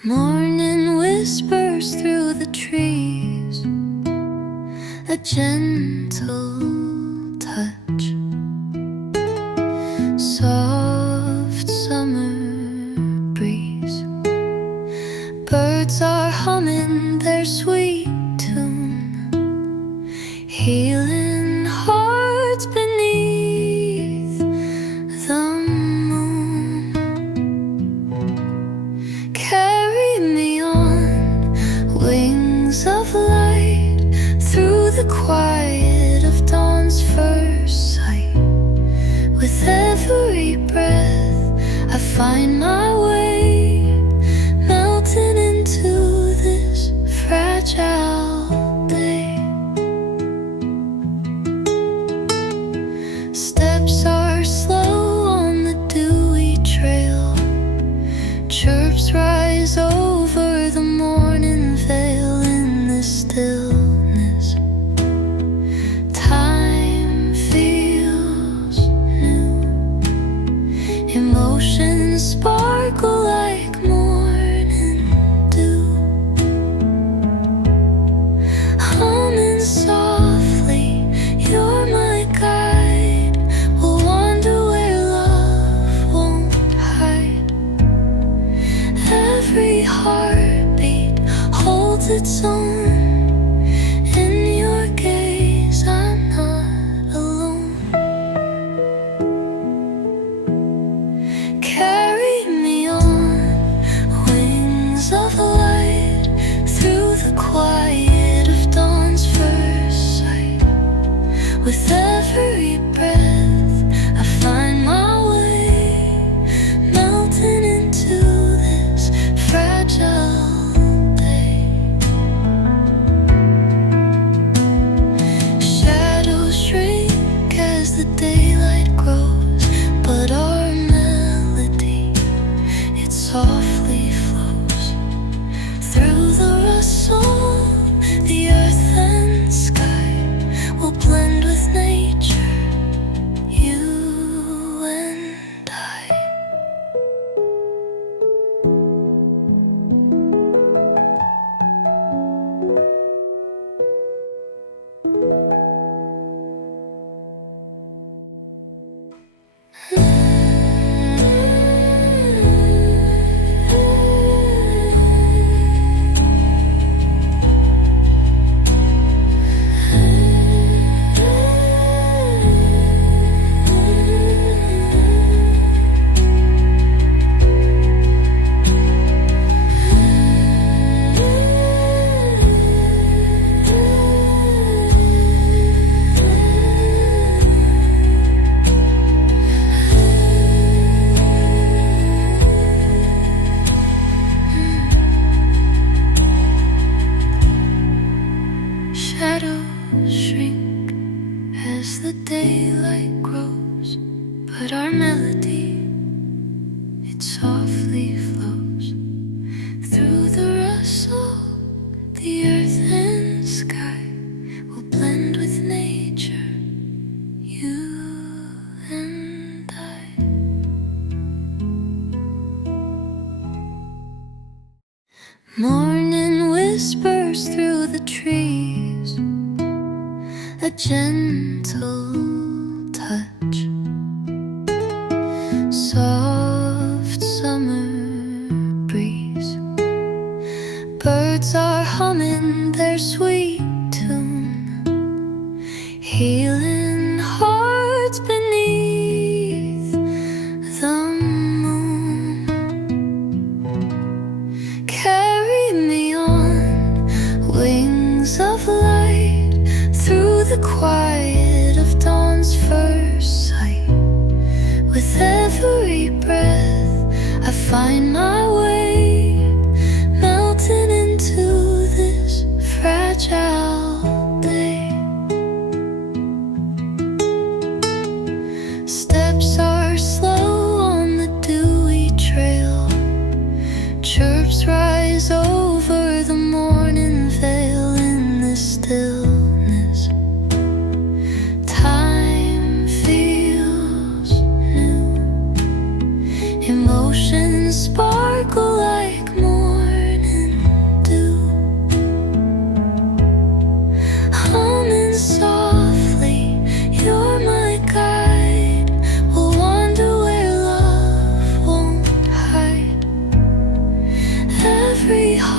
Morning whispers through the trees, a gentle touch, soft summer breeze. Birds are humming their sweet tune, healing hearts beneath the moon. Carry me on wings of light through the quiet of dawn's first sight. With every breath I find my way, melting into this fragile day. Steps are slow on the dewy trail, chirps rise over the morning veil. In this stillness, time feels new. Emotions sparkle like morning dew, humming softly, you're my guide. We'll wander where love won't hide. Every heartbeat holds its own. In your gaze I'm not alone. Carry me on wings of light through the quiet of dawn's first sight. With every breath I find my way, melting into this fragile day. Shadows shrink as the daylight grows, but our melody, it softly flows through the rustle. The earth and sky will blend with nature, you and I. Shadows shrink as the daylight grows, but our melody, it softly flows through the rustle. The earth and sky will blend with nature, you and I. Morning whispers through the trees, a gentle touch, soft summer breeze. Birds are humming their sweet tune, healing hearts beneath the moon. Carry me on wings of light through the quiet of dawn's first sight. With every breath I find my way, melting into this fragile day.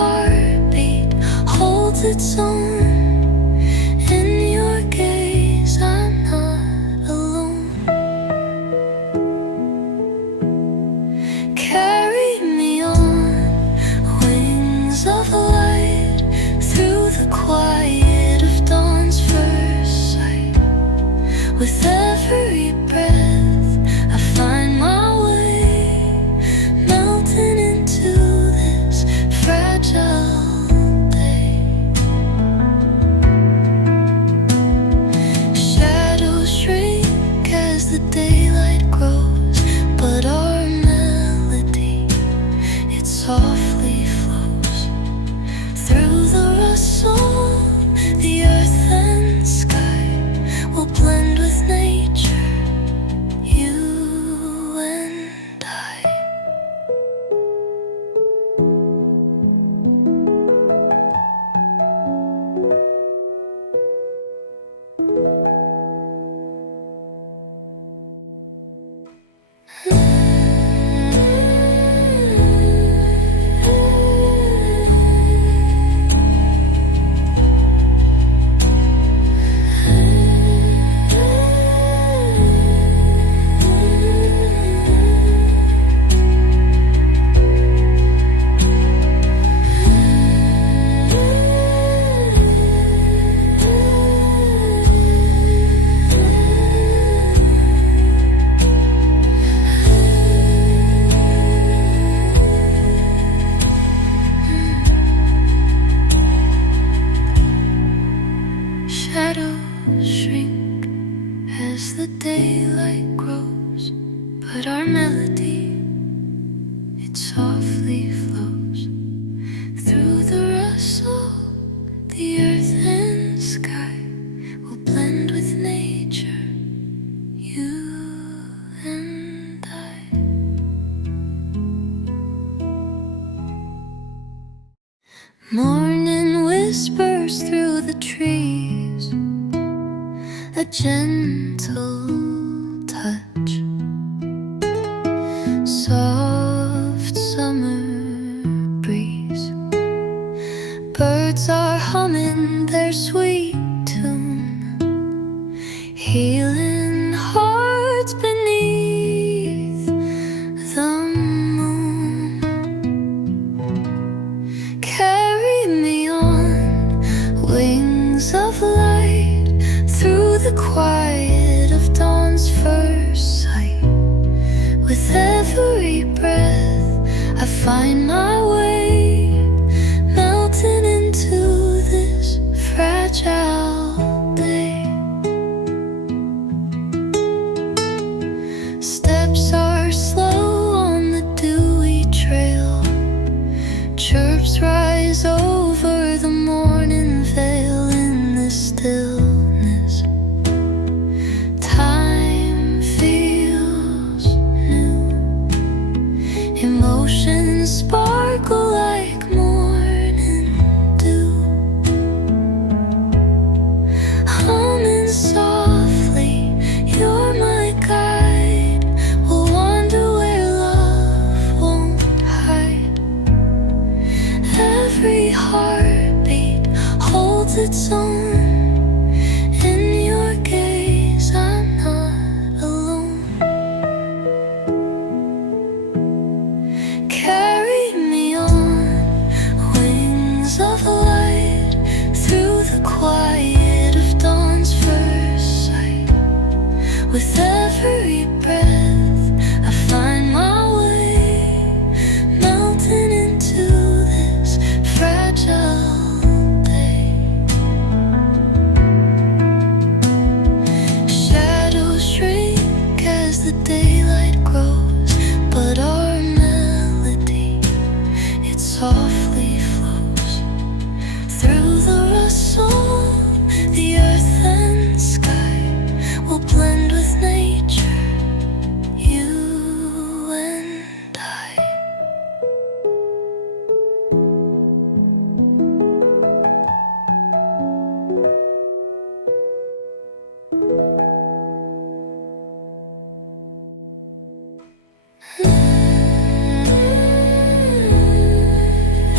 heartbeat holds its own. In your gaze, I'm not alone. Carry me on wings of light through the quiet of dawn's first sight. With every breath, I find my way, melting into this fragile day. Shadows shrink as the daylight grows, but our melody, it softly flows through the rustle. The earth and sky will blend with nature, you and I. Shadows shrink as the daylight grows, but our melody, it softly flows through the rustle. The earth and sky will blend with nature, you and I. Morning whispers through the trees, a gentle touch, soft summer breeze. Birds are humming their sweet tune, healing hearts beneath the moon. Carry me on wings of light through the quiet of dawn's first sight. With every breath, I find my way, melting into this fragile day. Steps are slow on the dewy trail, chirps rise over the morning veil. In this stillness, time feels new. Emotions sparkle like morning dew, humming softly, you're my guide. We'll wander where love won't hide. Every heartbeat holds its own. In your gaze, I'm not alone. Carry me on wings of light through the quiet of dawn's first sight. With every breath, I find my way, melting into this fragile day. Shadows shrink as the daylight grows, but our melody, it softly flows through the rustle. The earth and sky will blend with nature, you and I.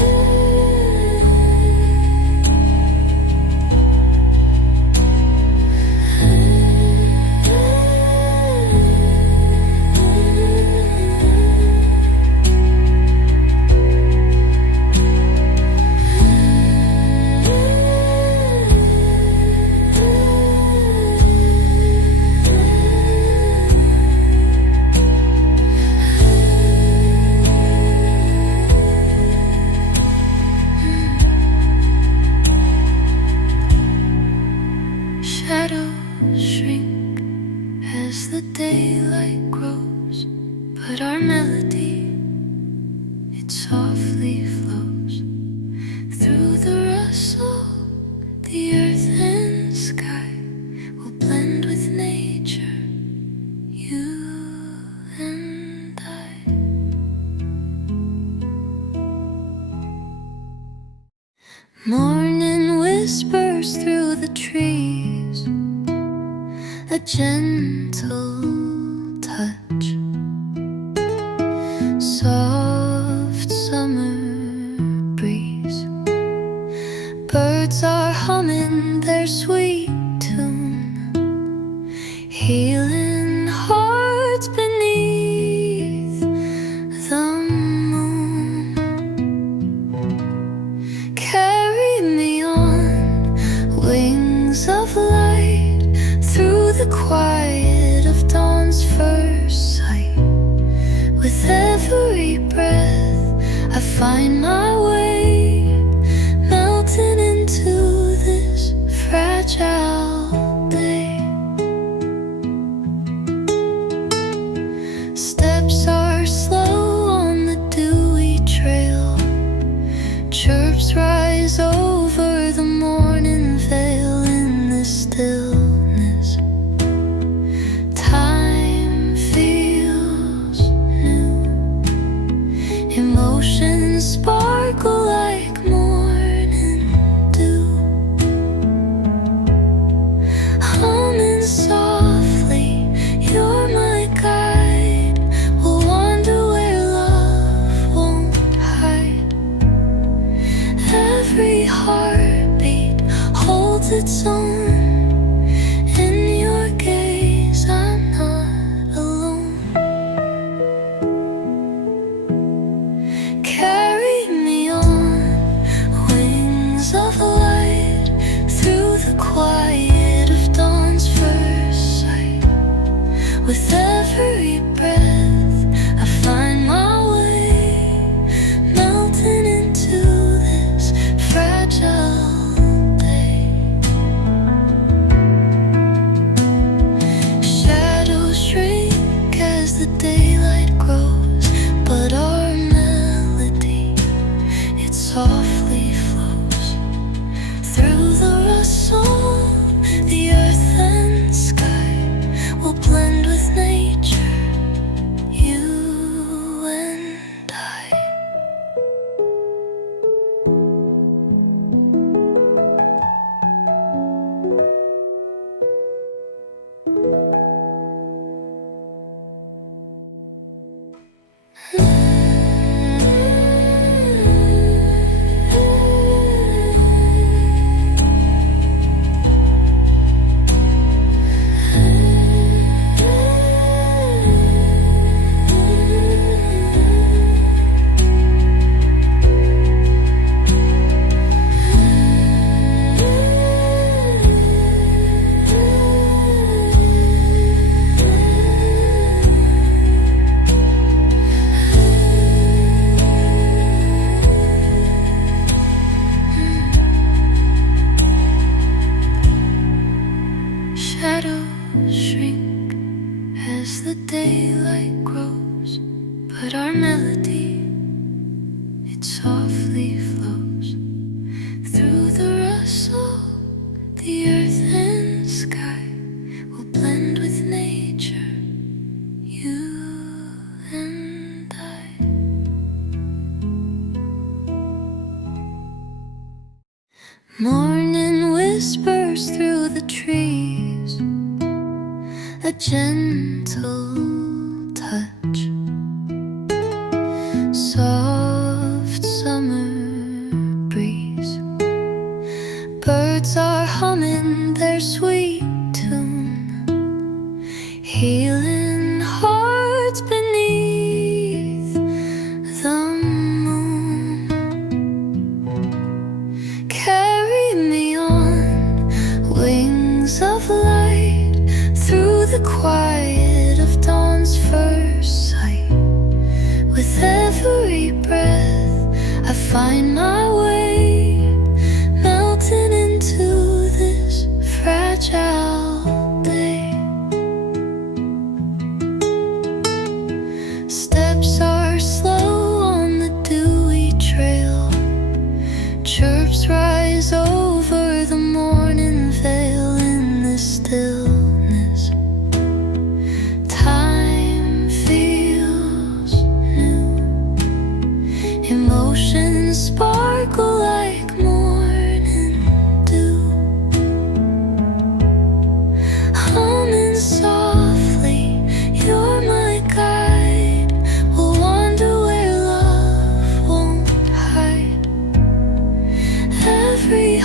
Morning whispers through the trees, a gentle touch, soft summer breeze. Birds are humming their sweet tune, healing hearts beneath the moon. Carry me on wings of light through the quiet of dawn's first sight. With every breath I find my way, melting into this fragile day. Steps are slow on the dewy trail, chirps rise over the morning veil. In this stillness, time feels new. Emotions sparkle like morning dew, humming softly, you're my guide. We'll wander where love won't hide. Every heartbeat holds its own. In your gaze I'm not alone. Carry me on wings of light through the quiet of dawn's first sight. With every breath I find my way, melting into this fragile day. Shadows shrink as the daylight grows, but our melody, it softly flows through the rustle. The earth and sky will blend with nature, you and I. Shadows shrink as the daylight grows, but our melody, it softly flows through the rustle. The earth and sky will blend with nature, you and I. Morning whispers through the trees, a gentle touch, soft summer breeze. Birds are humming their sweet tune, healing hearts beneath the moon. Carry me on wings of light through the quiet of dawn's first sight. With every breath I find my way, melting into this fragile day. Steps are slow on the dewy trail, chirps rise over the morning veil. In this stillness, time feels new. Emotions sparkle like morning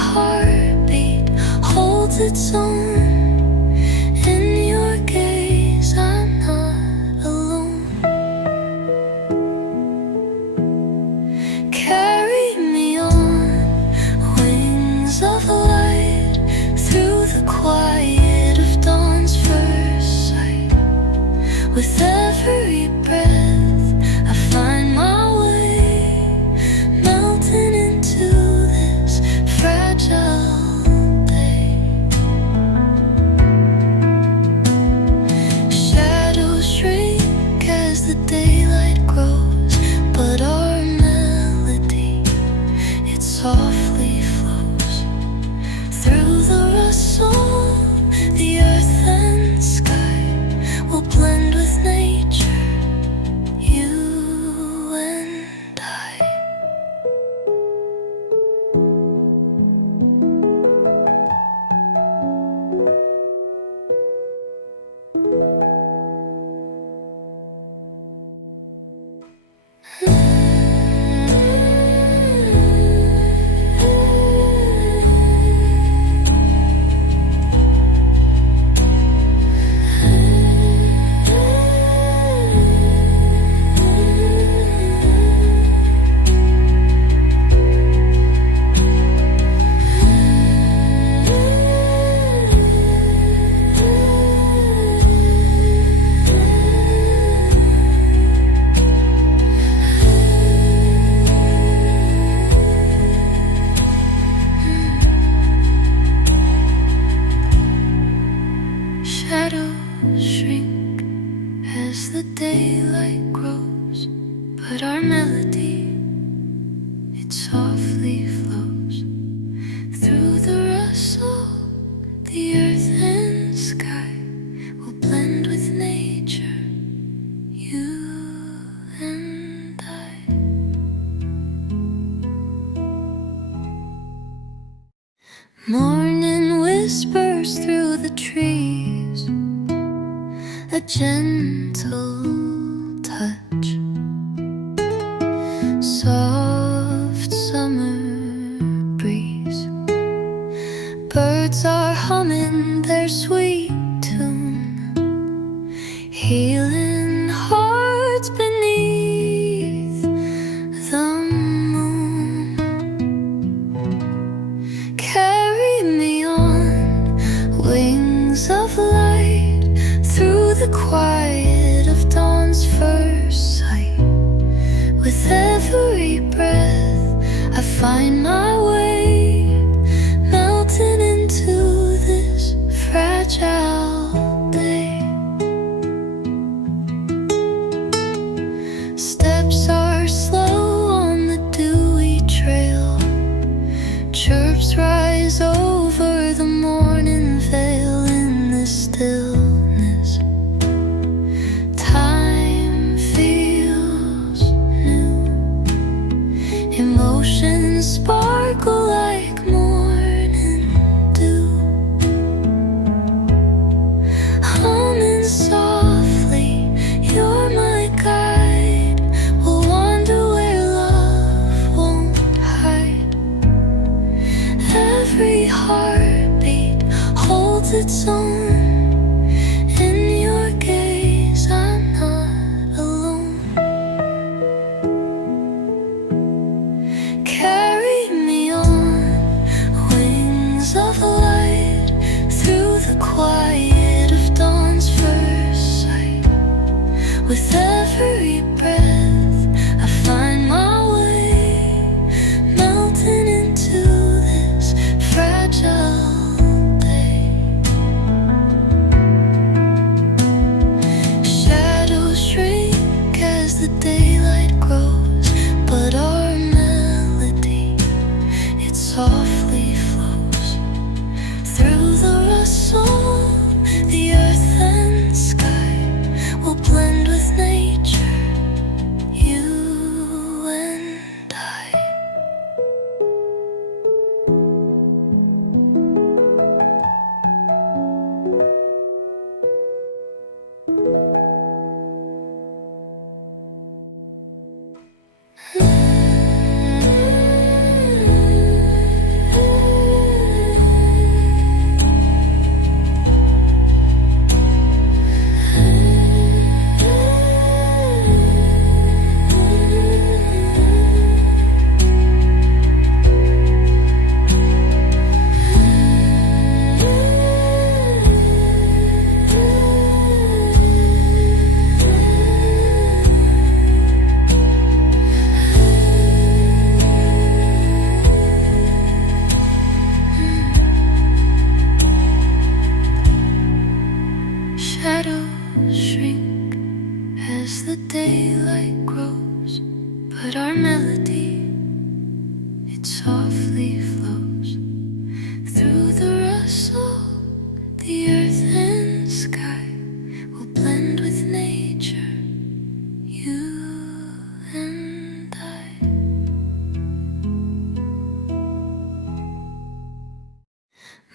heartbeat holds its own. In your gaze, I'm not alone. Carry me on wings of light through the quiet of dawn's first sight. With every breath, I find my way, melting into this fragile day. Shadows shrink as the daylight grows, but our melody, it softly flows through the rustle. The earth and sky will blend with nature, you and I. Shadows shrink as the daylight grows, but our melody, it softly flows through the rustle. The earth and sky will blend with nature, you and I. Morning whispers through the trees, a gentle touch, soft summer breeze. Birds are humming their sweet tune, healing hearts beneath the moon. Carry me on wings of light through the quiet of dawn's first sight. With every breath, I find my way, melting into this fragile day. Steps are slow on the dewy trail, chirps rise over the morning veil. In this stillness, time feels new. Emotions sparkle like morning dew, humming softly, you're my guide. We'll wander where love won't hide. Every heartbeat holds its own. In your gaze, I'm not alone. Carry me on wings of light through the quiet of dawn's first sight. With every breath, I find my way, melting into this fragile day. Shadows shrink as the daylight grows, but our melody, it softly flows through the rustle. The earth and sky will blend with nature,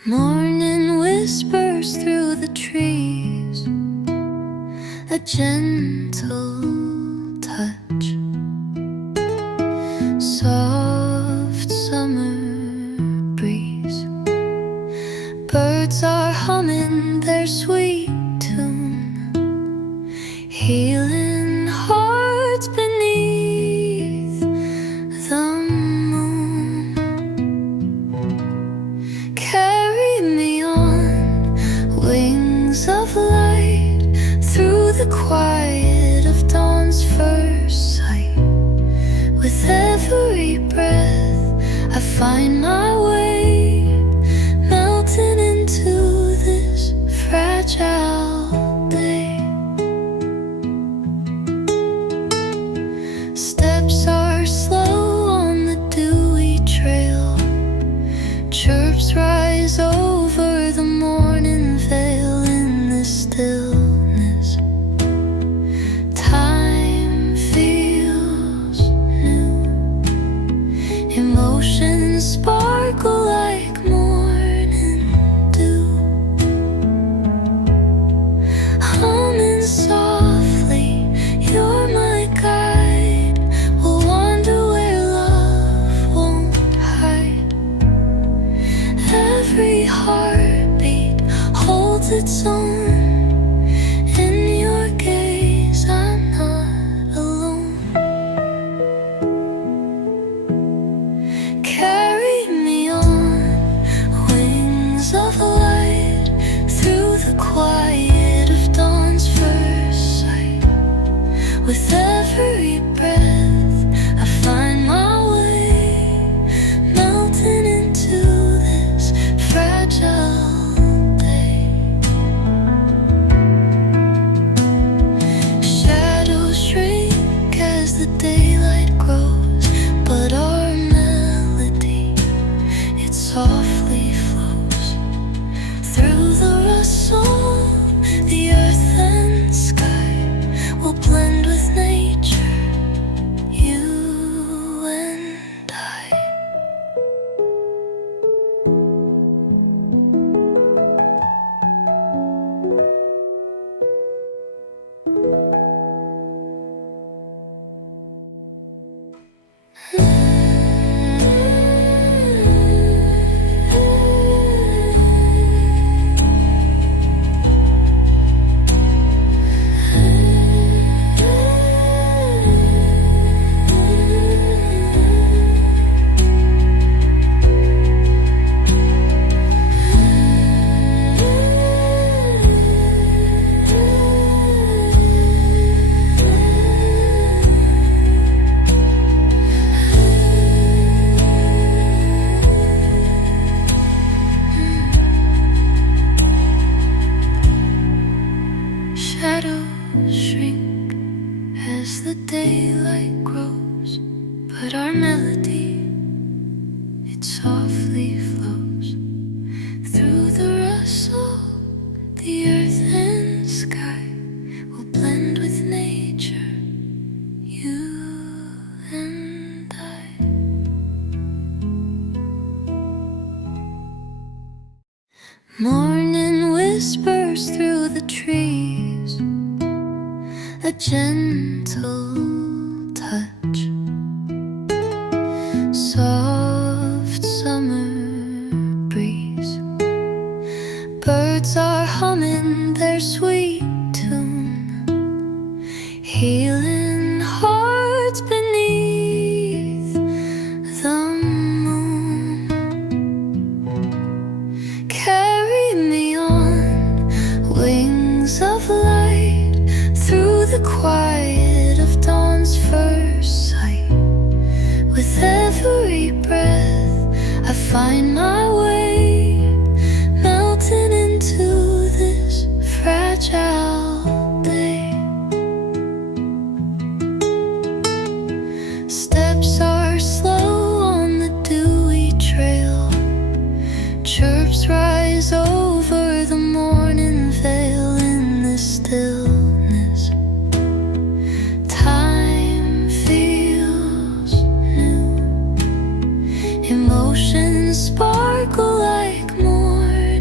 Morning whispers through the trees, a gentle touch, soft summer breeze. Birds are humming their sweet tune, healing hearts beneath the moon. Carry me on wings of light through the quiet of dawn's first sight. With every breath I find my way, melting into this fragile day. Steps are slow on the dewy trail, chirps rise over the morning veil. In this stillness, time feels new. Emotions sparkle like morning dew, humming softly, you're my guide. We'll wander where love won't hide. Every heartbeat holds its own. In your gaze I'm not alone. Carry me on wings of light through the quiet of dawn's first sight. With every breath I find my way, melting into this fragile day. Shadows shrink as the daylight grows, but our melody, it softly flows through the rustle. The earth and sky will blend with nature, you and I. Shadows shrink as the daylight grows, but our melody, it softly flows through the rustle. The earth and sky will blend with nature, you and I. Morning whispers through the trees, a gentle touch, soft summer breeze. Birds are humming their sweet tune, healing hearts beneath the moon. Carry me on wings of light through the quiet of dawn's first sight. With every breath I find my way, melting into this fragile day. Steps are slow on the dewy trail, chirps rise over the morning veil. In this stillness, time feels new. Emotions sparkle like morning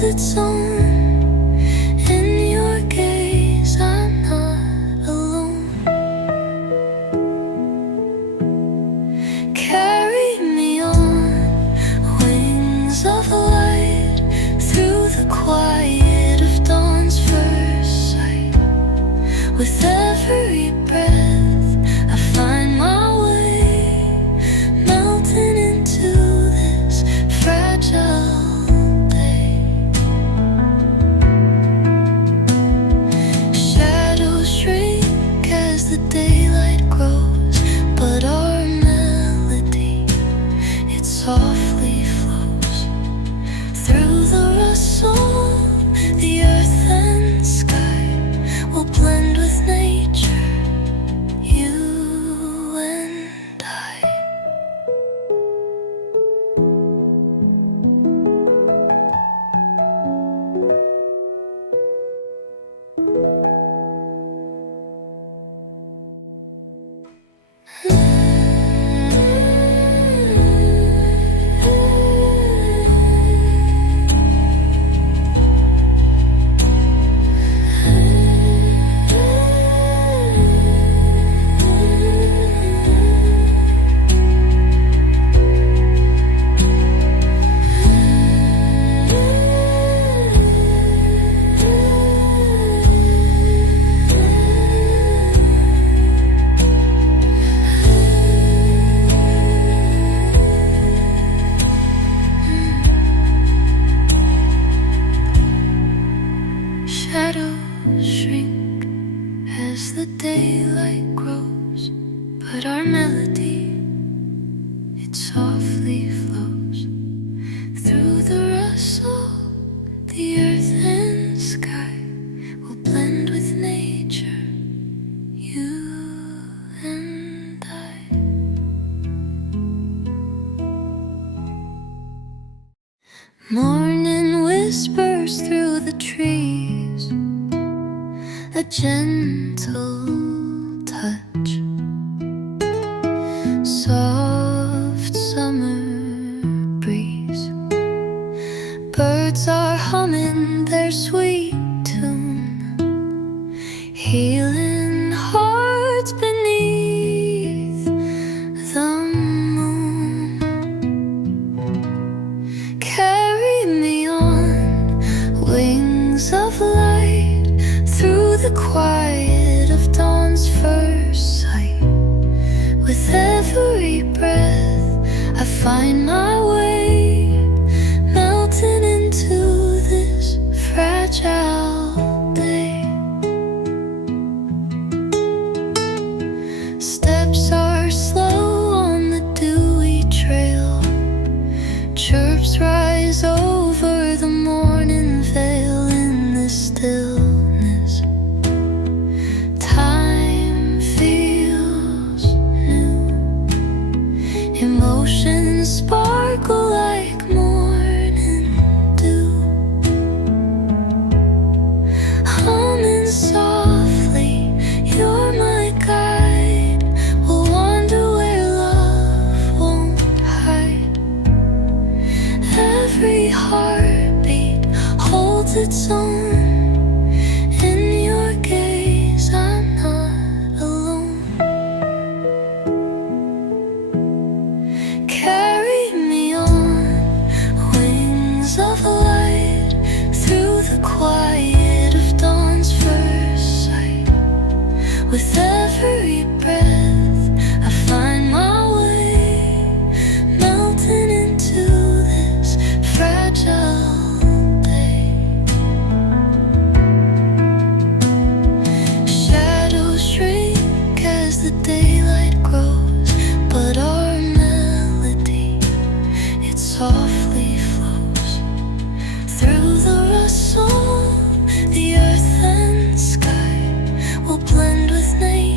holds its own. In your gaze, I'm not alone. Carry me on wings of light through the quiet of dawn's first sight. With every breath, I find my way, melting into this fragile day. Shadows shrink as the daylight grows, but our melody, it softly flows through the rustle. The earth and sky will blend with nature, you and I. Shadows shrink as the daylight grows, but our melody, it softly flows through the rustle. The earth and sky will blend with nature, you and I. Morning whispers through the trees, a gentle touch, soft summer breeze. Birds are humming their sweet tune, healing hearts beneath the moon. Carry me on wings of light through the quiet of dawn's first sight. With every breath, I find my way, melting into this fragile day. Steps are slow on the dewy trail, chirps rise over the morning veil. In this stillness, time feels new. Emotions sparkle like morning dew, humming softly, you're my guide. We'll wander where love won't hide. Every heartbeat holds its own. In your gaze, I'm not alone. Carry me on wings of light through the quiet of dawn's first sight. With every breath, I find my way, melting into this fragile day. Shadows shrink as the daylight grows, but our melody, it softly flows through the rustle. The earth and sky will blend with nature.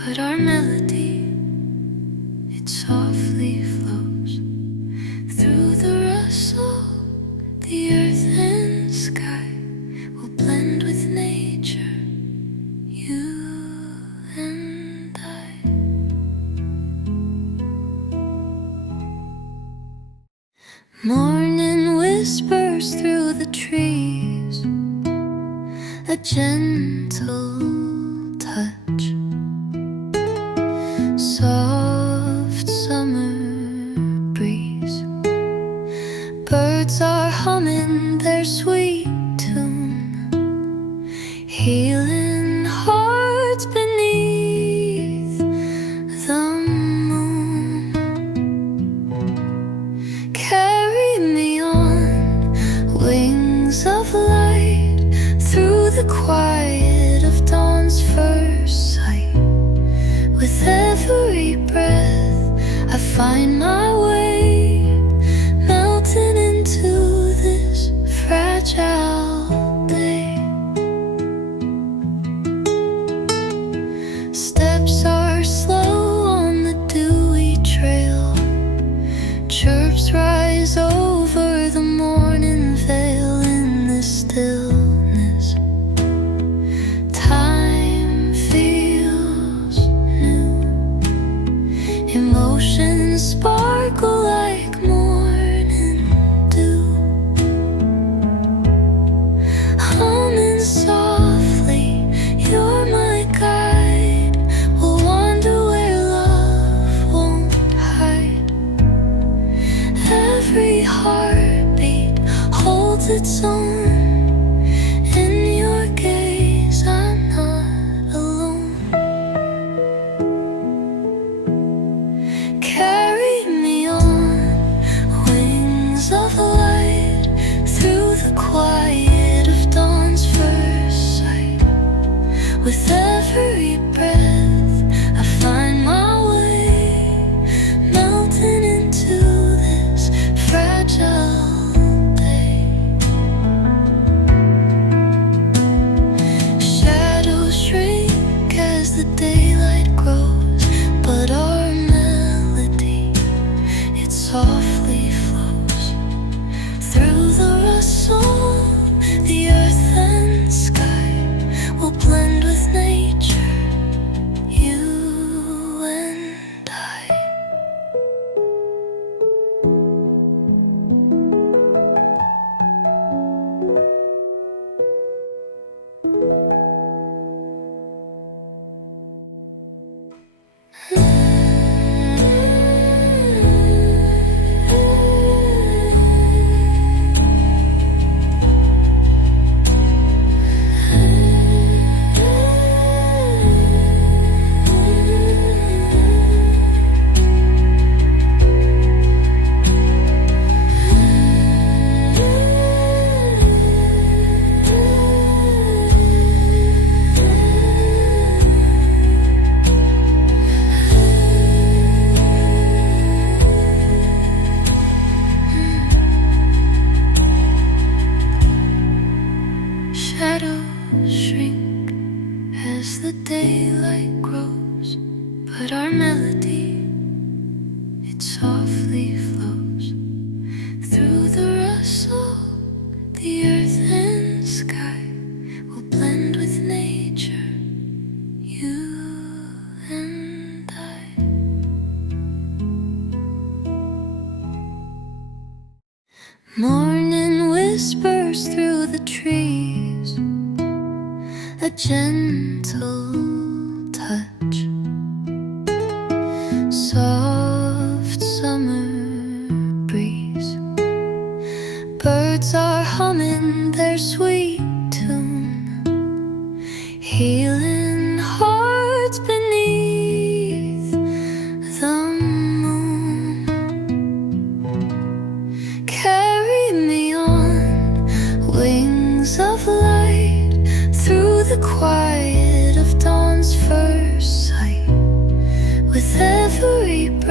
but our melody, it softly flows through the rustle. The earth and sky will blend with nature, you and I. Morning whispers through the trees, a gentle touch, soft summer breeze. Birds are humming their sweet tune, healing hearts beneath the moon. Carry me on wings of light through the quiet of dawn's first sight. With every breath I find my way, melting into this fragile day. Steps are slow on the dewy trail, chirps rise over the morning veil. In this stillness, time feels new. Emotions sparkle like morning dew, humming softly, you're my guide. We'll wander where love won't hide. Every heartbeat holds its own. In your gaze, I'm not alone. Carry me on wings of light through the quiet of dawn's first sight. With every breath I find my way, melting into this fragile day. Shadows shrink as the daylight grows, but our melody, it softly flows through the rustle. The earth and sky will blend with nature, you and I. Shadows shrink as the daylight grows, but our melody, it softly flows through the rustle. The earth and sky will blend with nature, you and I. Morning whispers through the trees, a gentle touch, soft summer breeze. Birds are humming their sweet tune, healing hearts beneath the moon. Carry me on wings of light through the quiet of dawn's first sight. With every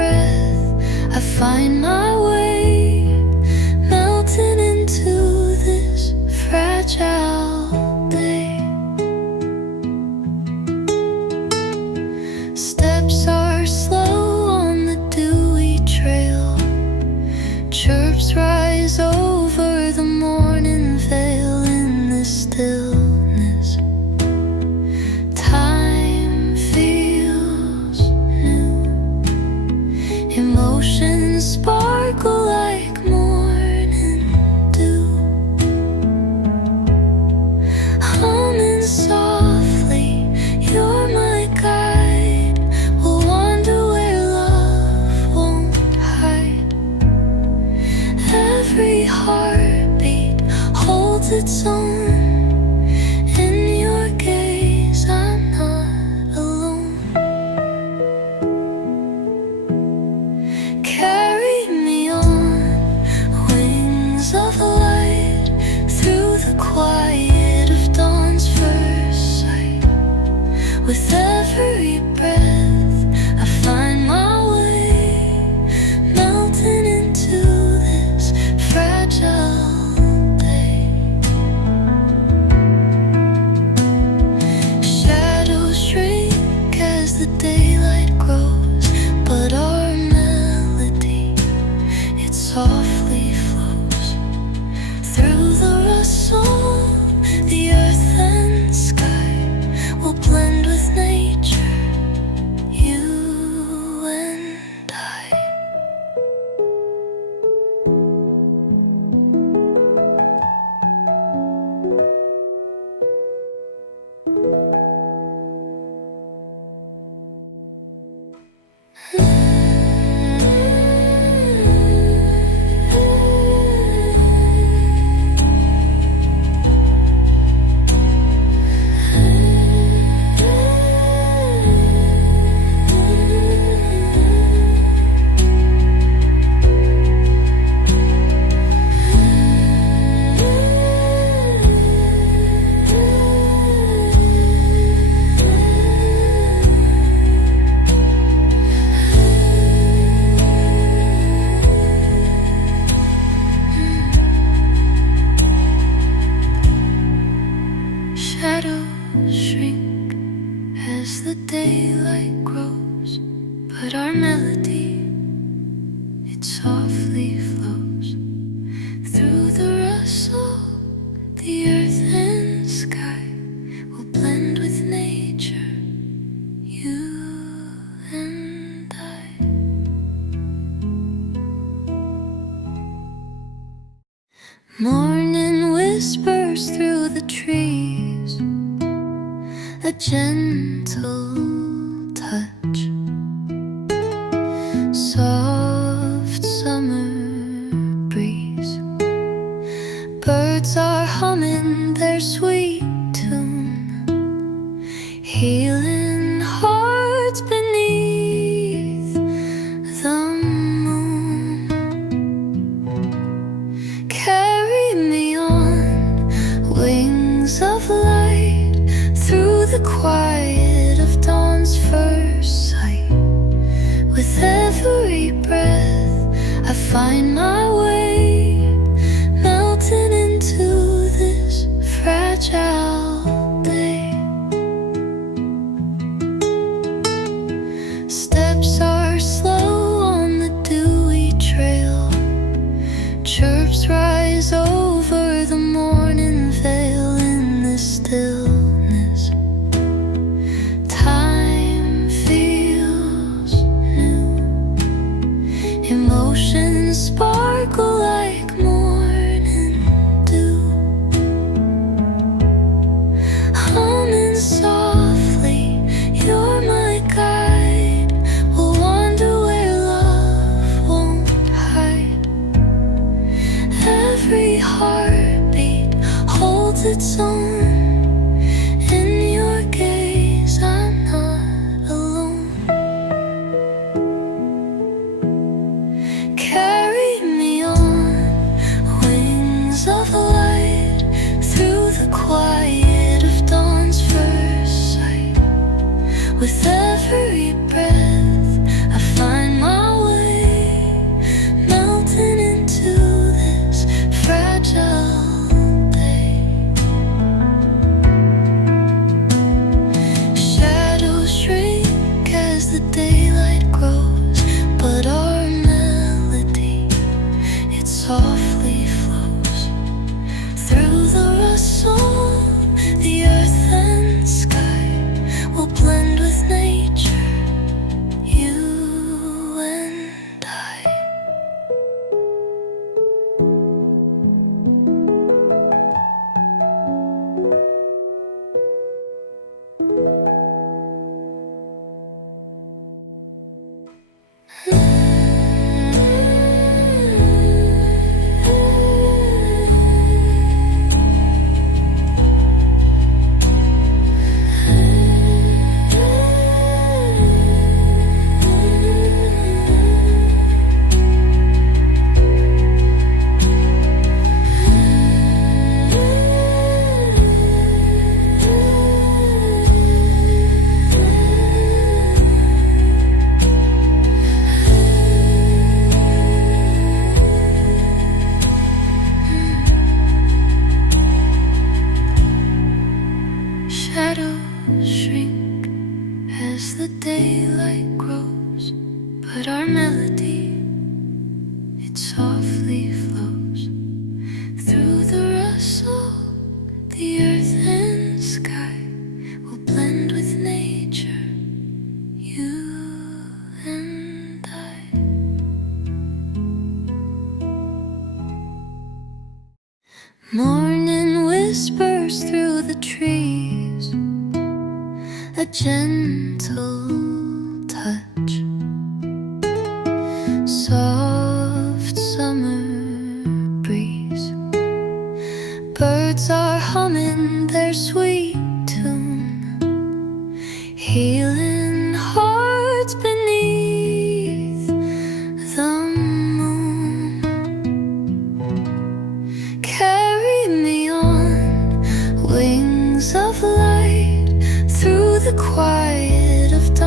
our melody, it softly flows through the rustle. The earth and sky will blend with nature, you and I. Morning whispers through the trees, a gentle touch, soft summer breeze. Birds are humming their sweet tune, healing hearts beneath the moon. Carry me on wings of light through the quiet of dawn's first sight. With every breath I find my way, melting into this fragile day. Steps are slow on the dewy trail, chirps rise over the morning veil. In this stillness, time feels new. Emotions sparkle like morning dew, humming softly, you're my guide. We'll wander where love won't hide. Every heartbeat holds its own. In your gaze I'm not alone. Carry me on wings of light through the quiet of dawn's first sight. With every breath I find my way, melting into this fragile day. Shadows shrink as the daylight grows, but our melody, it softly flows through the rustle. The earth and sky will blend with nature, you and I. Shadows shrink as the daylight grows, but our melody, it softly flows through the rustle. The earth and sky will blend with nature, you and I. Morning whispers through the trees, a gentle touch, soft summer breeze. Birds are humming their sweet tune, healing hearts beneath the moon. Carry me on wings of light through the quiet of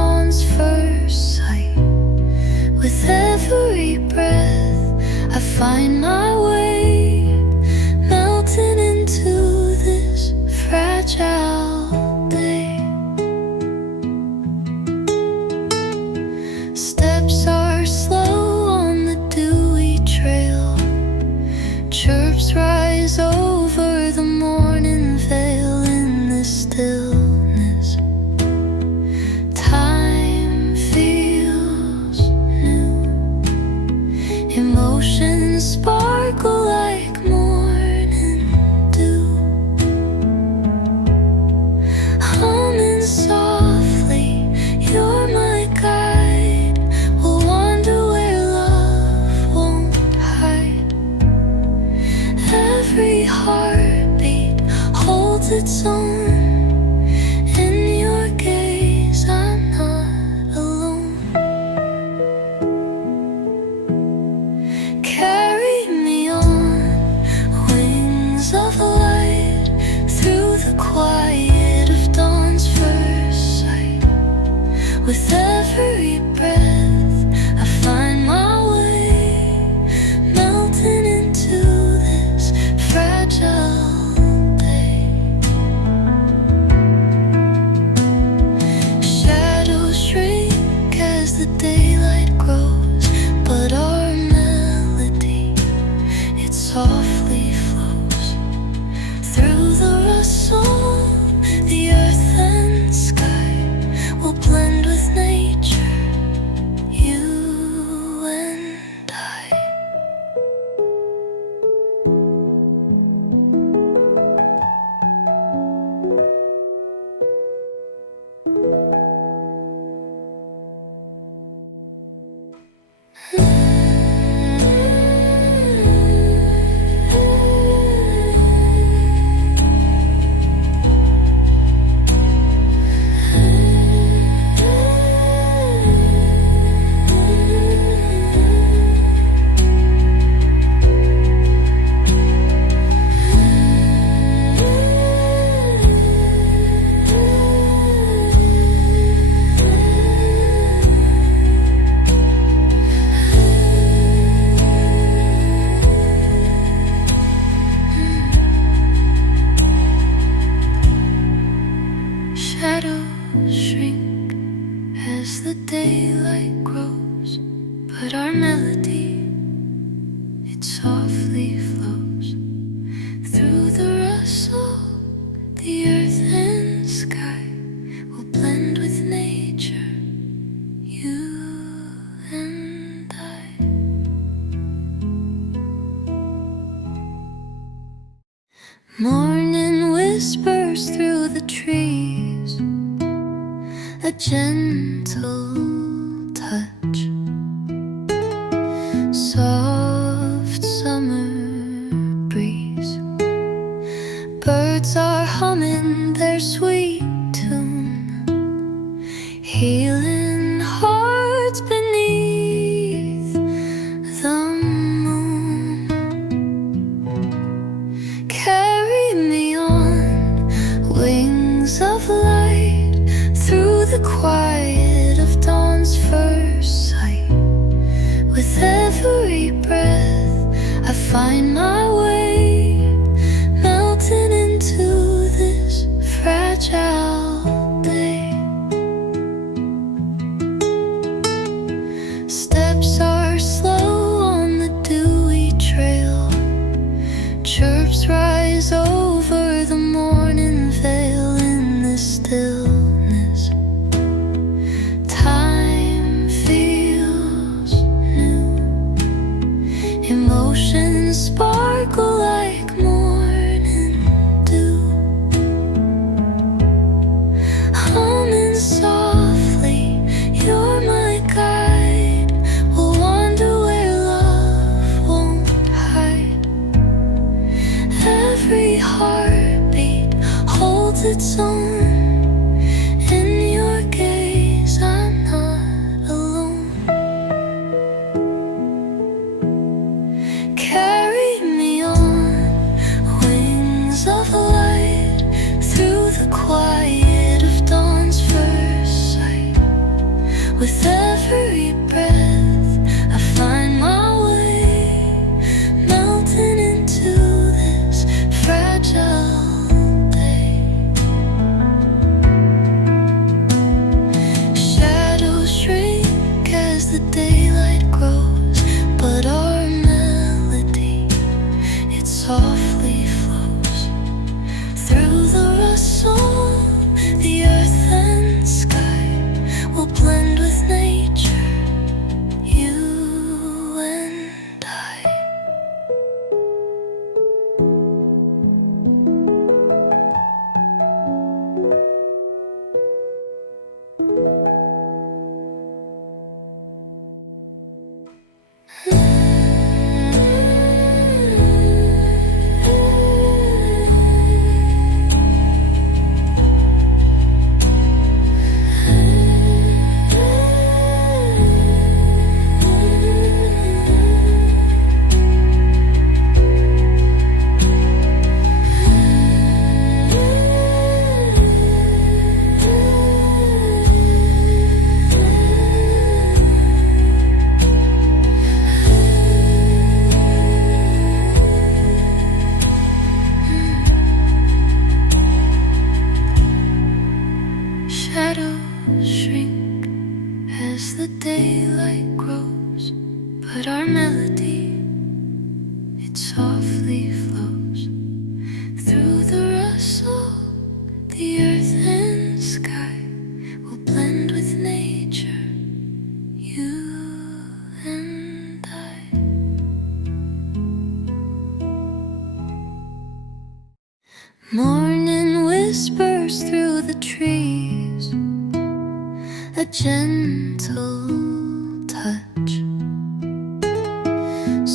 daylight grows, but our melody, it softly flows through the rustle. The earth and sky will blend with nature, you and I. Morning whispers through the trees, a gentle touch, soft summer breeze. Birds are humming their sweet tune, healing hearts beneath the moon. Carry me on wings of light through the quiet of dawn's first sight. With every breath I find my way, melting into this fragile day. Steps are slow on the dewy trail, chirps rise over the morning veil. In this stillness, time feels new. Emotions sparkle like morning dew, humming softly, you're my guide. We'll wander where love won't hide. Every heartbeat holds its own. In your gaze I'm not alone. Carry me on wings of light through the quiet of dawn's first sight. With every breath I find my way, melting into this fragile day. Shadows shrink as the daylight grows, but our melody, it softly flows through the rustle. The earth and sky will blend with nature, you and I. Shadows shrink as the daylight grows, but our melody, it softly flows through the rustle. The earth and sky will blend with nature, you and I. Morning whispers through the trees, a gentle touch,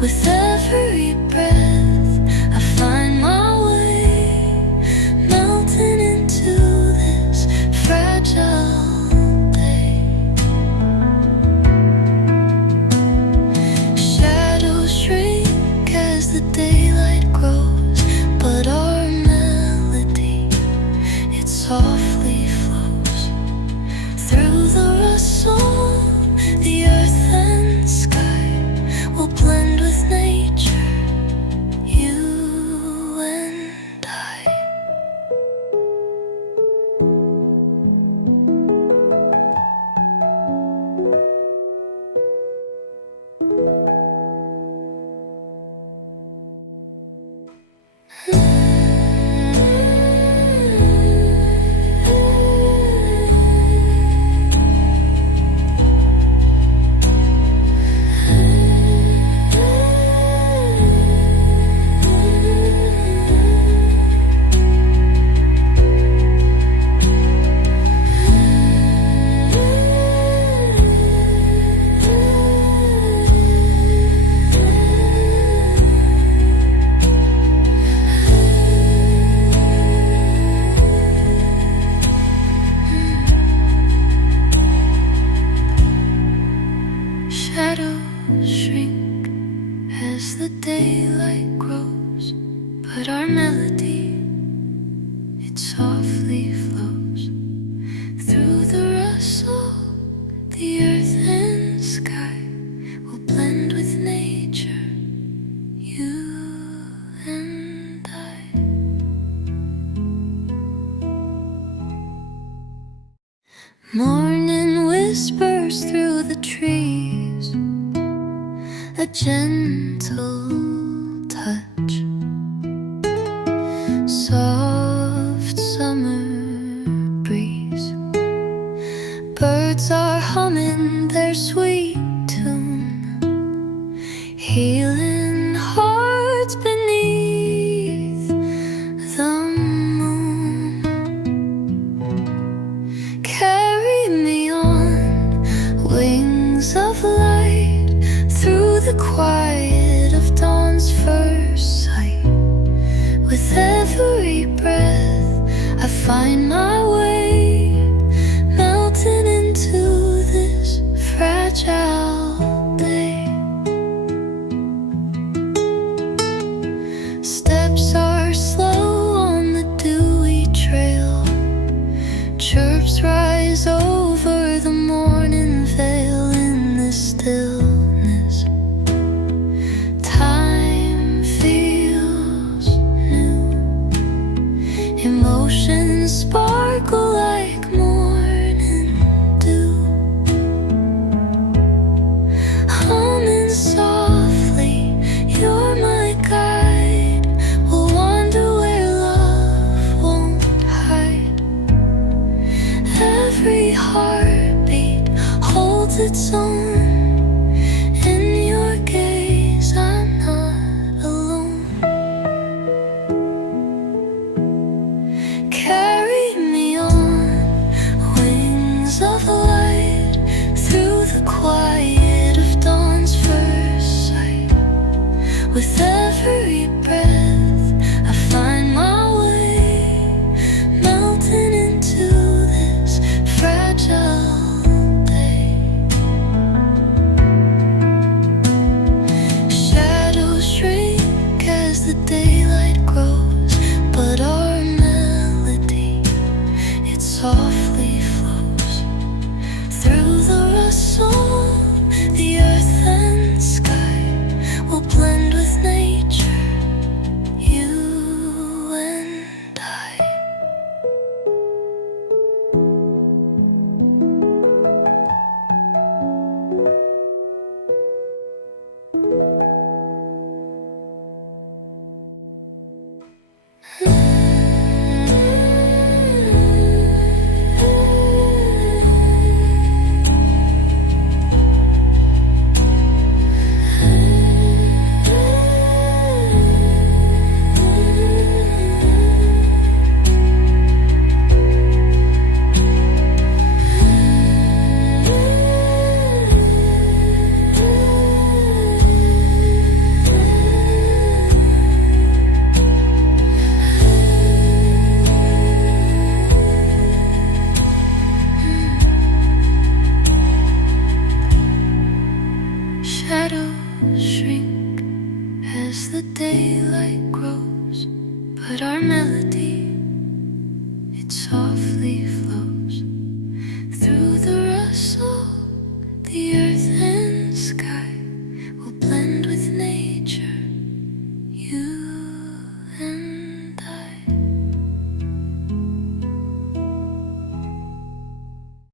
With every breath, I find my way, melting into this fragile day. Shadows shrink as the daylight grows, but our melody, it softly flows through the rustle. The earth and sky will blend with nature, you and I. Shadows shrink as the daylight grows, but our melody, it softly flows through the rustle. The earth and sky will blend with nature, you and I. Morning whispers through the trees, a gentle touch, soft summer breeze. Birds are humming their sweet tune, healing hearts beneath the moon. Carry me on wings of light through the quiet of dawn's first sight. With every breath, I find my way, melting into this fragile day. Steps are slow on the dewy trail, chirps rise over the morning veil. In this stillness, time feels new. Emotions sparkle like morning dew, humming softly, you're my guide. We'll wander where love won't hide. Every heartbeat holds its own. In your gaze, I'm not alone. Carry me on wings of light through the quiet of dawn's first sight. With every breath,